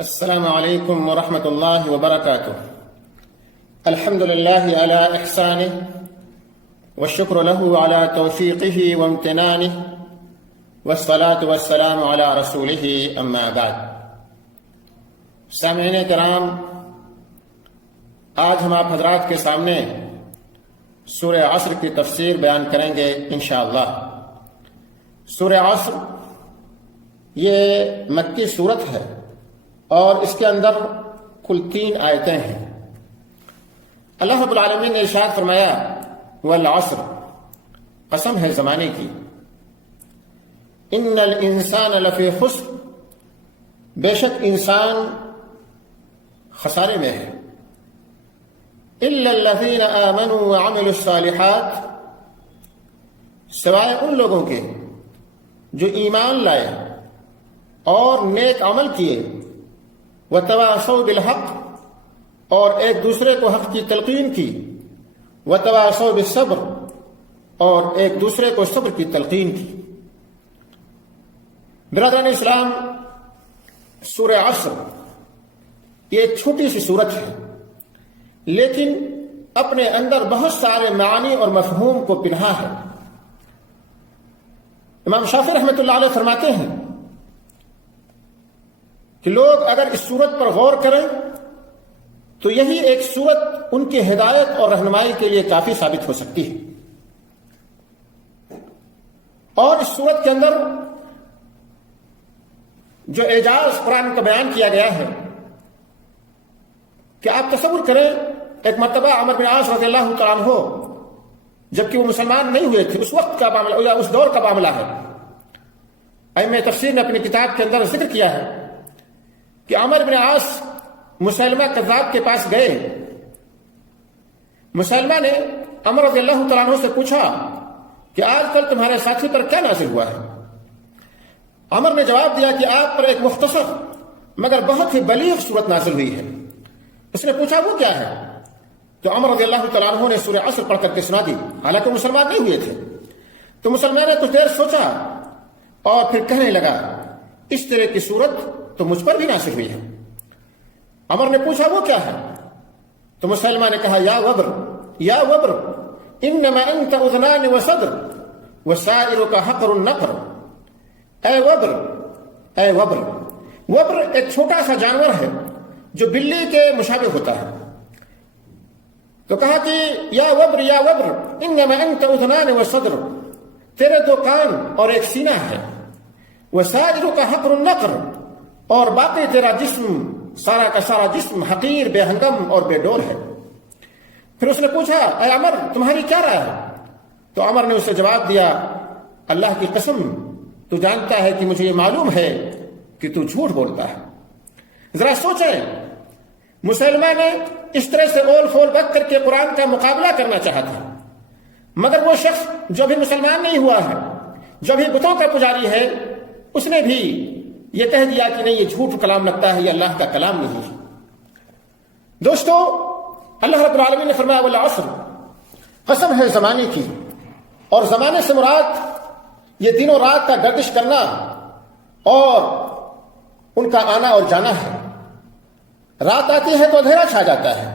السلام علیکم ورحمۃ اللہ وبرکاتہ۔ الحمد للہ علی احسانہ والشکر لہ علی توفیقہ وامتنانہ والصلاة والسلام علی رسولہ اما بعد۔ سامعین کرام، آج ہم آپ حضرات کے سامنے سورہ عصر کی تفسیر بیان کریں گے انشاءاللہ۔ سورہ عصر یہ مکی سورت ہے اور اس کے اندر کل 3 آیتیں ہیں۔ اللہ رب العالمین نے ارشاد فرمایا والعصر، قسم ہے زمانے کی، ان الانسان لفی خسر، بے شک انسان خسارے میں ہے، الا الذین آمنوا وعملوا الصالحات، سوائے ان لوگوں کے جو ایمان لائے اور نیک عمل کیے، وتواصوا بالحق، اور ایک دوسرے کو حق کی تلقین کی، وتواصوا بالصبر، اور ایک دوسرے کو صبر کی تلقین کی۔ برادران اسلام، سورہ عصر یہ ایک چھوٹی سی سورت ہے، لیکن اپنے اندر بہت سارے معانی اور مفہوم کو پنہا ہے۔ امام شافعی رحمۃ اللہ علیہ فرماتے ہیں کہ لوگ اگر اس سورت پر غور کریں تو یہی ایک سورت ان کی ہدایت اور رہنمائی کے لیے کافی ثابت ہو سکتی ہے۔ اور اس سورت کے اندر جو اعجاز قرآن کا بیان کیا گیا ہے کہ آپ تصور کریں، ایک مرتبہ عمرو بن عاص رضی اللہ تعالیٰ عنہ جبکہ وہ مسلمان نہیں ہوئے تھے، اس وقت کا معاملہ یا اس دور کا معاملہ ہے، ائمہ تفسیر نے اپنی کتاب کے اندر ذکر کیا ہے کہ عمرو بن عاص مسلمہ کذاب کے پاس گئے۔ مسلمہ نے عمر رضی اللہ تعالیٰ عنہ سے پوچھا کہ آج کل تمہارے ساتھی پر کیا نازل ہوا ہے؟ عمر نے جواب دیا کہ آپ پر ایک مختصر مگر بہت ہی بلیغ صورت نازل ہوئی ہے۔ اس نے پوچھا وہ کیا ہے؟ تو عمر رضی اللہ تعالیٰ عنہ نے سورہ عصر پڑھ کر کے سنا دی، حالانکہ مسلمان نہیں ہوئے تھے۔ تو مسلمان نے کچھ دیر سوچا اور پھر کہنے لگا اس طرح کی صورت تو مجھ پر بھی نازل ہوئی ہے۔ عمر نے پوچھا وہ کیا ہے؟ تو مسلمہ نے کہا یا وبر انما انت اذنان وصدر وسائرک حقر النقر، اے وبر ایک چھوٹا سا جانور ہے جو بلی کے مشابہ ہوتا ہے۔ تو کہا کہ یا وبر انما انت اذنان وصدر، تیرے 2 کان اور ایک سینہ ہے، وسائرک حقر النقر، اور باقی تیرا جسم سارا کا سارا جسم حقیر، بے ہنگم اور بے ڈور ہے۔ پھر اس نے پوچھا اے عمر تمہاری کیا رائے ہے؟ تو عمر نے اسے جواب دیا اللہ کی قسم تو جانتا ہے کہ مجھے یہ معلوم ہے کہ تو جھوٹ بولتا ہے۔ ذرا سوچیں، مسلمہ نے اس طرح سے اول فول بک کر کے قرآن کا مقابلہ کرنا چاہا تھا، مگر وہ شخص جو بھی مسلمان نہیں ہوا ہے، جو بھی بتوں کا پجاری ہے، اس نے بھی یہ کہہ دیا کہ نہیں، یہ جھوٹ کلام لگتا ہے، یہ اللہ کا کلام نہیں ہے۔ دوستو، اللہ رب العالمین نے فرمایا والعصر، قسم ہے زمانے کی، اور زمانے سے مراد یہ دن و رات کا گردش کرنا اور ان کا آنا اور جانا ہے۔ رات آتی ہے تو اندھیرا چھا جاتا ہے،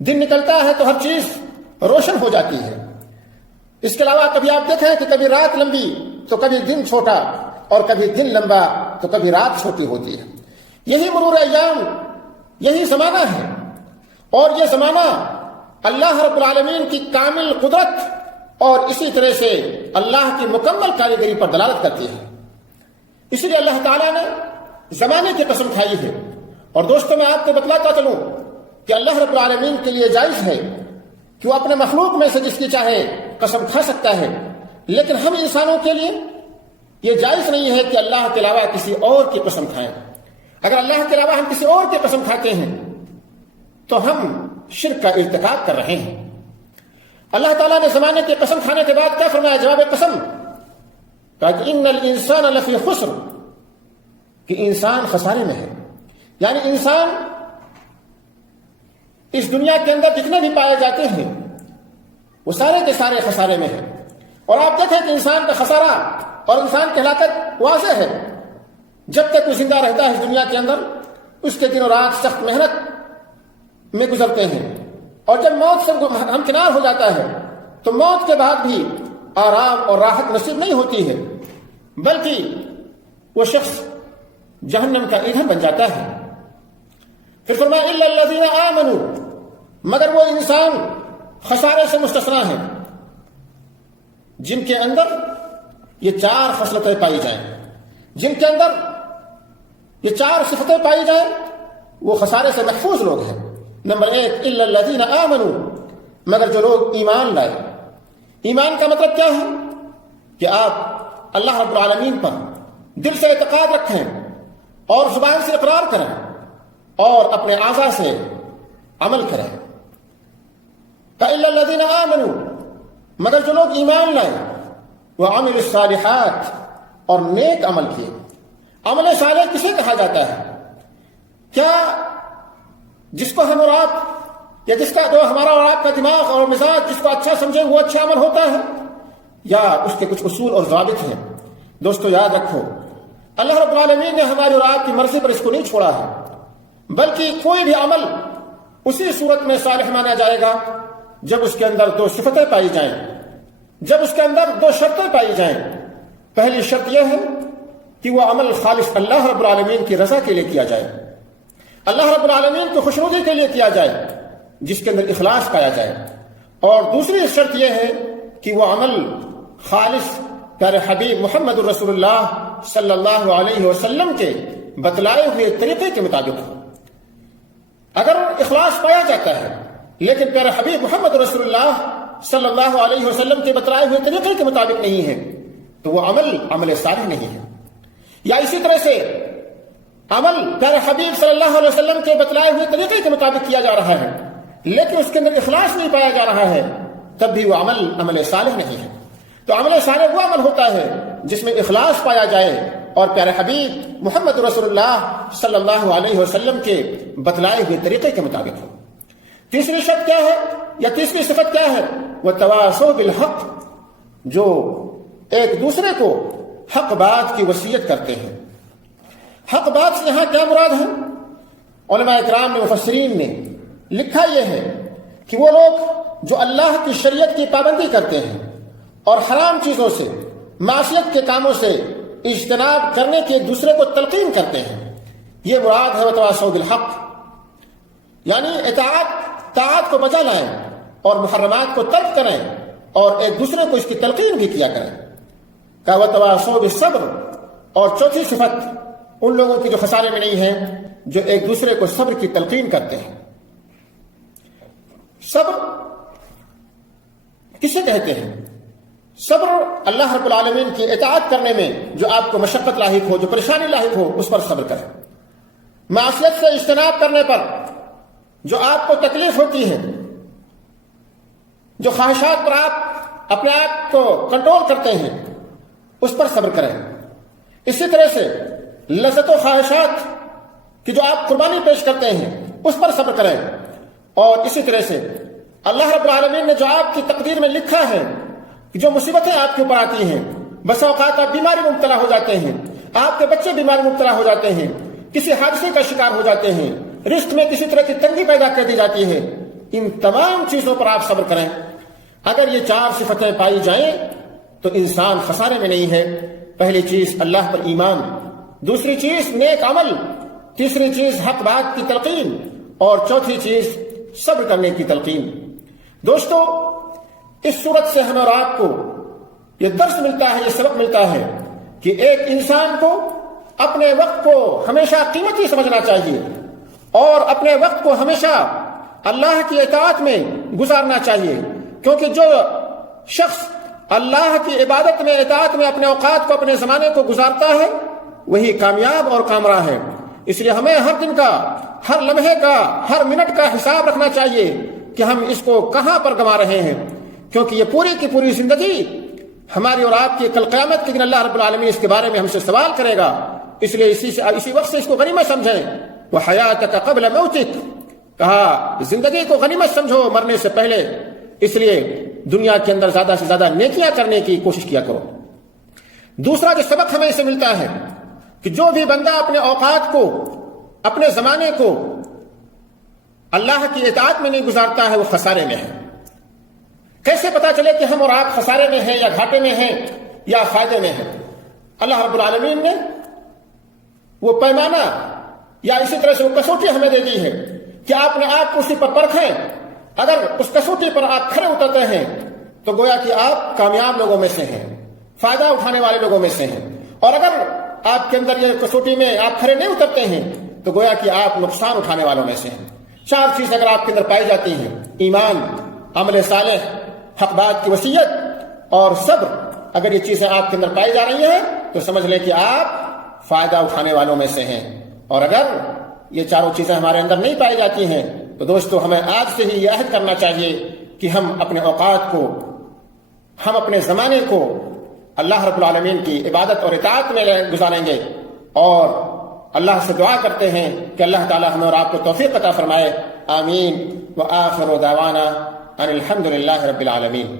دن نکلتا ہے تو ہر چیز روشن ہو جاتی ہے۔ اس کے علاوہ کبھی آپ دیکھیں کہ کبھی رات لمبی تو کبھی دن چھوٹا، اور کبھی دن لمبا تو کبھی رات چھوٹی ہوتی ہے۔ یہی مرور ایام، یہی زمانہ ہے، اور یہ زمانہ اللہ رب العالمین کی کامل قدرت اور اسی طرح سے اللہ کی مکمل کاریگری پر دلالت کرتی ہے۔ اسی لیے اللہ تعالیٰ نے زمانے کی قسم کھائی ہے۔ اور دوستوں، میں آپ کو بتلاتا چلوں کہ اللہ رب العالمین کے لیے جائز ہے کہ وہ اپنے مخلوق میں سے جس کی چاہے قسم کھا سکتا ہے، لیکن ہم انسانوں کے لیے یہ جائز نہیں ہے کہ اللہ کے علاوہ کسی اور کی قسم کھائیں۔ اگر اللہ کے علاوہ ہم کسی اور کی قسم کھاتے ہیں تو ہم شرک کا ارتکاب کر رہے ہیں۔ اللہ تعالیٰ نے زمانے کی قسم کھانے کے بعد کیا فرمایا جواب قسم؟ کہا کہ ان الانسان لفی خسر، کہ انسان خسارے میں ہے، یعنی انسان اس دنیا کے اندر جتنے بھی پائے جاتے ہیں وہ سارے کے سارے خسارے میں ہیں۔ اور آپ دیکھیں کہ انسان کا خسارہ اور انسان کی ہلاکت واضح ہے۔ جب تک وہ زندہ رہتا ہے اس دنیا کے اندر اس کے دن اور رات سخت محنت میں گزرتے ہیں، اور جب موت سے ہمکنار ہو جاتا ہے تو موت کے بعد بھی آرام اور راحت نصیب نہیں ہوتی ہے، بلکہ وہ شخص جہنم کا ایندھن بن جاتا ہے۔ پھر فرمایا الا الذین آمنوا، مگر وہ انسان خسارے سے مستثنیٰ ہیں جن کے اندر یہ 4 خصلتیں پائی جائیں، جن کے اندر یہ 4 صفتیں پائی جائیں وہ خسارے سے محفوظ لوگ ہیں۔ نمبر 1 الا الذین آمنوا، مگر جو لوگ ایمان لائے۔ ایمان کا مطلب کیا ہے؟ کہ آپ اللہ رب العالمین پر دل سے اعتقاد رکھیں اور زبان سے اقرار کریں اور اپنے اعضاء سے عمل کریں۔ فإلا الذین آمنوا، مگر جو لوگ ایمان لائے، وعملوا الصالحات، اور نیک عمل کیے۔ عمل صالح کسے کہا جاتا ہے؟ کیا جس کو ہم اور آپ، یا جس کا جو ہمارا اور آپ کا دماغ اور مزاج جس کو اچھا سمجھے وہ اچھا عمل ہوتا ہے، یا اس کے کچھ اصول اور ضوابط ہیں؟ دوستو یاد رکھو، اللہ رب العالمین نے ہماری اور آپ کی مرضی پر اس کو نہیں چھوڑا ہے، بلکہ کوئی بھی عمل اسی صورت میں صالح مانا جائے گا جب اس کے اندر 2 صفتیں پائی جائیں، جب اس کے اندر 2 شرطیں پائی جائیں۔ پہلی شرط یہ ہے کہ وہ عمل خالص اللہ رب العالمین کی رضا کے لیے کیا جائے، اللہ رب العالمین کی خوشنودی کے لیے کیا جائے، جس کے اندر اخلاص پایا جائے۔ اور دوسری شرط یہ ہے کہ وہ عمل خالص پیارے حبیب محمد رسول اللہ صلی اللہ علیہ وسلم کے بتلائے ہوئے طریقے کے مطابق ہو۔ اگر اخلاص پایا جاتا ہے لیکن پیارے حبیب محمد رسول اللہ صلی اللہ علیہ وسلم کے بتلائے ہوئے طریقے کے مطابق نہیں ہے تو وہ عمل صالح نہیں ہے۔ یا اسی طرح سے عمل پیارے حبیب صلی اللہ علیہ وسلم کے بتلائے ہوئے طریقے کے مطابق کیا جا رہا ہے لیکن اس کے اندر اخلاص نہیں پایا جا رہا ہے، تب بھی وہ عمل صالح نہیں ہے۔ تو عمل صالح وہ عمل ہوتا ہے جس میں اخلاص پایا جائے اور پیارے حبیب محمد رسول اللہ صلی اللہ علیہ وسلم کے بتلائے ہوئے طریقے کے مطابق ہو۔ تیسری شرط کیا ہے یا تیسری صفت کیا ہے؟ وَتَوَاصَوْا بِالْحَقِّ، جو ایک دوسرے کو حق بات کی وصیت کرتے ہیں۔ حق بات سے یہاں کیا مراد ہے؟ علماء اکرام نے، مفسرین نے لکھا یہ ہے کہ وہ لوگ جو اللہ کی شریعت کی پابندی کرتے ہیں اور حرام چیزوں سے، معصیت کے کاموں سے اجتناب کرنے کی ایک دوسرے کو تلقین کرتے ہیں، یہ مراد ہے وتواصوا بالحق، یعنی طاعت کو بجا لائیں اور محرمات کو ترک کریں اور ایک دوسرے کو اس کی تلقین بھی کیا کریں۔ کہ وتواصوا بالصبر، اور چوتھی صفت ان لوگوں کی جو خسارے میں نہیں ہیں جو ایک دوسرے کو صبر کی تلقین کرتے ہیں۔ صبر کسے کہتے ہیں؟ صبر اللہ رب العالمین کی اطاعت کرنے میں جو آپ کو مشقت لاحق ہو، جو پریشانی لاحق ہو، اس پر صبر کریں۔ معصیت سے اجتناب کرنے پر جو آپ کو تکلیف ہوتی ہے، جو خواہشات پر آپ اپنے آپ کو کنٹرول کرتے ہیں، اس پر صبر کریں۔ اسی طرح سے لذت و خواہشات کی جو آپ قربانی پیش کرتے ہیں، اس پر صبر کریں۔ اور اسی طرح سے اللہ رب العالمین نے جو آپ کی تقدیر میں لکھا ہے کہ جو مصیبتیں آپ کے اوپر آتی ہیں، بس اوقات آپ بیماری میں مبتلا ہو جاتے ہیں، آپ کے بچے بیماری میں مبتلا ہو جاتے ہیں، کسی حادثے کا شکار ہو جاتے ہیں، رزق میں کسی طرح کی تنگی پیدا کر دی جاتی ہے، ان تمام چیزوں پر آپ صبر کریں۔ اگر یہ 4 صفتیں پائی جائیں تو انسان خسارے میں نہیں ہے۔ پہلی چیز اللہ پر ایمان، دوسری چیز نیک عمل، تیسری چیز حق بات کی تلقین، اور چوتھی چیز صبر کرنے کی تلقین۔ دوستو، اس صورت سے ہمیں اور آپ کو یہ درس ملتا ہے، یہ سبق ملتا ہے کہ ایک انسان کو اپنے وقت کو ہمیشہ قیمتی سمجھنا چاہیے اور اپنے وقت کو ہمیشہ اللہ کی اطاعت میں گزارنا چاہیے، کیونکہ جو شخص اللہ کی عبادت میں، اطاعت میں اپنے اوقات کو، اپنے زمانے کو گزارتا ہے، وہی کامیاب اور کامراہ ہے۔ اس لیے ہمیں ہر دن کا، ہر لمحے کا، ہر منٹ کا حساب رکھنا چاہیے کہ ہم اس کو کہاں پر گنوا رہے ہیں، کیونکہ یہ پوری کی پوری زندگی ہماری اور آپ کی کل قیامت کے دن اللہ رب العالمین اس کے بارے میں ہم سے سوال کرے گا۔ اس لیے اسی وقت سے اس کو غنیمت سمجھیں۔ وَحَيَاتَكَ قَبْلَ مَوْتِكَ، کہا زندگی کو غنیمت سمجھو مرنے سے پہلے، اس لیے دنیا کے اندر زیادہ سے زیادہ نیکیاں کرنے کی کوشش کیا کرو۔ دوسرا جو سبق ہمیں اسے ملتا ہے کہ جو بھی بندہ اپنے اوقات کو اپنے زمانے کو اللہ کی اطاعت میں نہیں گزارتا ہے وہ خسارے میں ہے۔ کیسے پتا چلے کہ ہم اور آپ خسارے میں ہیں یا گھاٹے میں ہیں یا فائدے میں ہیں؟ اللہ رب العالمین نے وہ پیمانہ یا اسی طرح سے وہ کسوٹی ہمیں دے دی ہے کہ آپ نے آپ کو اسی پر پرکھیں۔ اگر اس کسوٹی پر آپ کھڑے اترتے ہیں تو گویا کہ آپ کامیاب لوگوں میں سے ہیں، فائدہ اٹھانے والے لوگوں میں سے ہیں، اور اگر آپ کے اندر یہ کسوٹی میں آپ کھڑے نہیں اترتے ہیں تو گویا کہ آپ نقصان اٹھانے والوں میں سے ہیں۔ 4 چیزیں اگر آپ کے اندر پائی جاتی ہیں، ایمان، عمل صالح، حق بات کی وصیت اور صبر، اگر یہ چیزیں آپ کے اندر پائی جا رہی ہیں تو سمجھ لیں کہ آپ فائدہ اٹھانے والوں میں سے ہیں۔ اور اگر یہ چاروں چیزیں ہمارے اندر نہیں پائی جاتی ہیں تو دوستو ہمیں آج سے ہی یہ عہد کرنا چاہیے کہ ہم اپنے اوقات کو، ہم اپنے زمانے کو اللہ رب العالمین کی عبادت اور اطاعت میں گزاریں گے، اور اللہ سے دعا کرتے ہیں کہ اللہ تعالی ہمیں اور آپ کو توفیق عطا فرمائے۔ آمین۔ وآخر دعوانا ان الحمد للہ رب العالمین۔